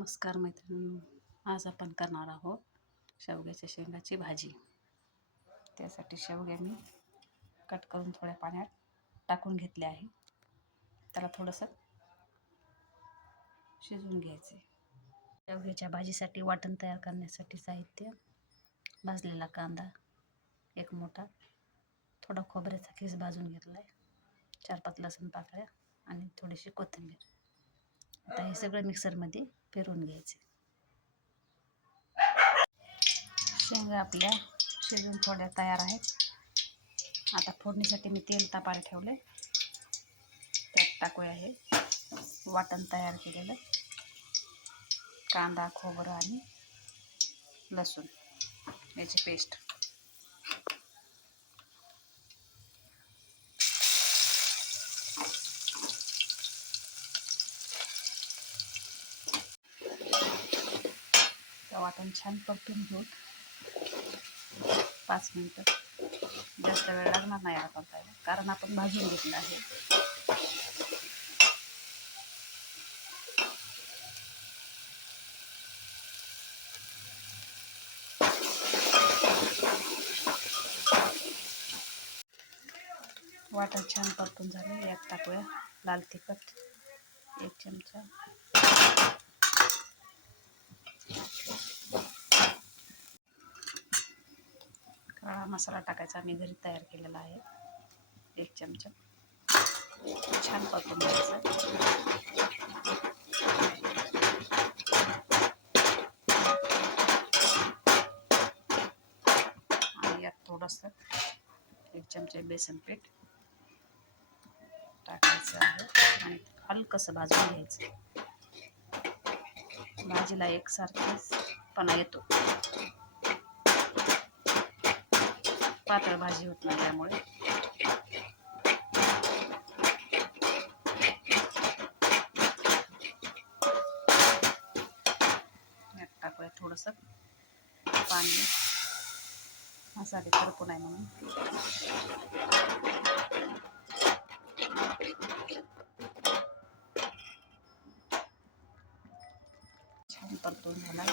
नमस्कार मैत्रिणी, आज आपण करणार आहोत शेवग्याच्या शेंगाची भाजी. त्यासाठी शेवगे मी कट करून थोड्या पाण्यात टाकून घेतले आहे. त्याला थोडंसं शिजवून घ्यायचे. शेवग्याच्या भाजीसाठी वाटण तयार करण्यासाठी साहित्य: भाजलेला कांदा एक मोठा, थोडा खोबऱ्याचा खीस भाजून घेतला आहे, 4-5 लसूण पाकळ्या आणि थोडीशी कोथिंबीर. आता हे सगळं मिक्सरमध्ये फिरवून घ्यायचे. शेंगा आपल्या शिजून थोड्या तयार आहेत. आता फोडणीसाठी मी तेल तापायला ठेवले, त्यात टाकूया हे वाटण तयार केलेलं कांदा, खोबरं आणि लसूण याची पेस्ट. वाटण छान परतून घेऊन 5 मिनिटं, जास्त वेळ लागणार नाही परतायला, कारण आपण भाजून घेतलं आहे. वाटण छान परतून झाले. यात टाकूया लाल तिखट 1 चमचा, काळा मसाला टाकायचा, मी घरी तयार केलेला आहे 1 चमचा. छान परतून घ्यायचं. आणि यात थोडंसं 1 चमचा बेसन पीठ टाकायचं आहे आणि हलकंसं भाजून घ्यायचं. भाजीला एकसारखेपणा येतो, पातळ भाजी होत नाही त्यामुळे. यात टाकूया थोडंसं पाणी, मसाले करपू नाही म्हणून. छान परतून झाला.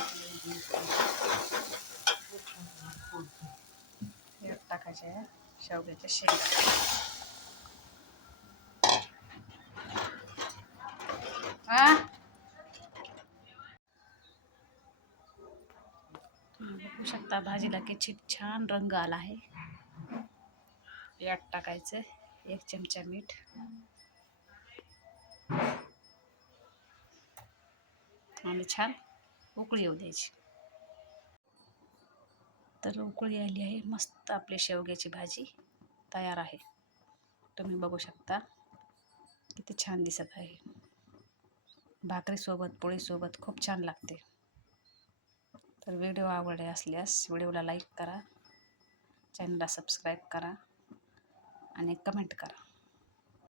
यात टाकायच्या आहे शेवग्याच्या शेंगा. तुम्ही बघू शकता भाजीला किती छान रंग आला आहे. यात टाकायचं 1 चमचा मीठ आणि छान उकळी येऊ द्यायची. तर उकळी आली आहे, मस्त आपली शेवग्याची भाजी तयार आहे. तुम्ही बघू शकता किती छान दिसत आहे. भाकरीसोबत, पोळीसोबत खूप छान लागते. तर व्हिडिओ आवडले असल्यास व्हिडिओला लाईक करा, चॅनलला सबस्क्राईब करा आणि कमेंट करा.